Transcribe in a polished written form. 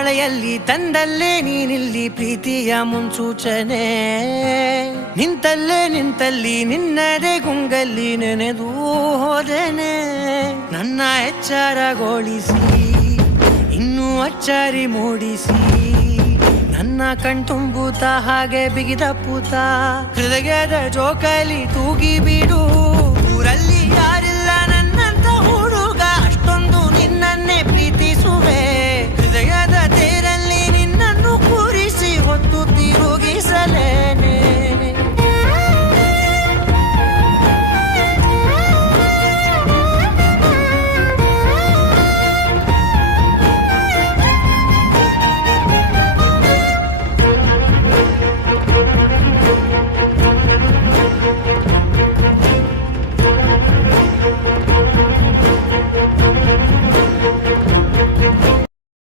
ಮಳೆಯಲ್ಲಿ ತಂದಲ್ಲೇ ನೀನಿಲ್ಲಿ ಪ್ರೀತಿಯ ಮುನ್ಸೂಚನೆ ನಿಂತಲ್ಲಿ ನಿನ್ನದೇ ಗುಂಗಲ್ಲಿ ನೆನೆದು ಹೋದೆನೆ ನನ್ನ ಎಚ್ಚರಗೊಳಿಸಿ ಇನ್ನೂ ಅಚ್ಚರಿ ಮೂಡಿಸಿ ನನ್ನ ಕಣ್ತುಂಬುತ್ತ ಹಾಗೆ ಬಿಗಿದ ಪೂತ ಹೃದಯದ ಜೋಕಾಲಿ ತೂಗಿ ಬಿಡು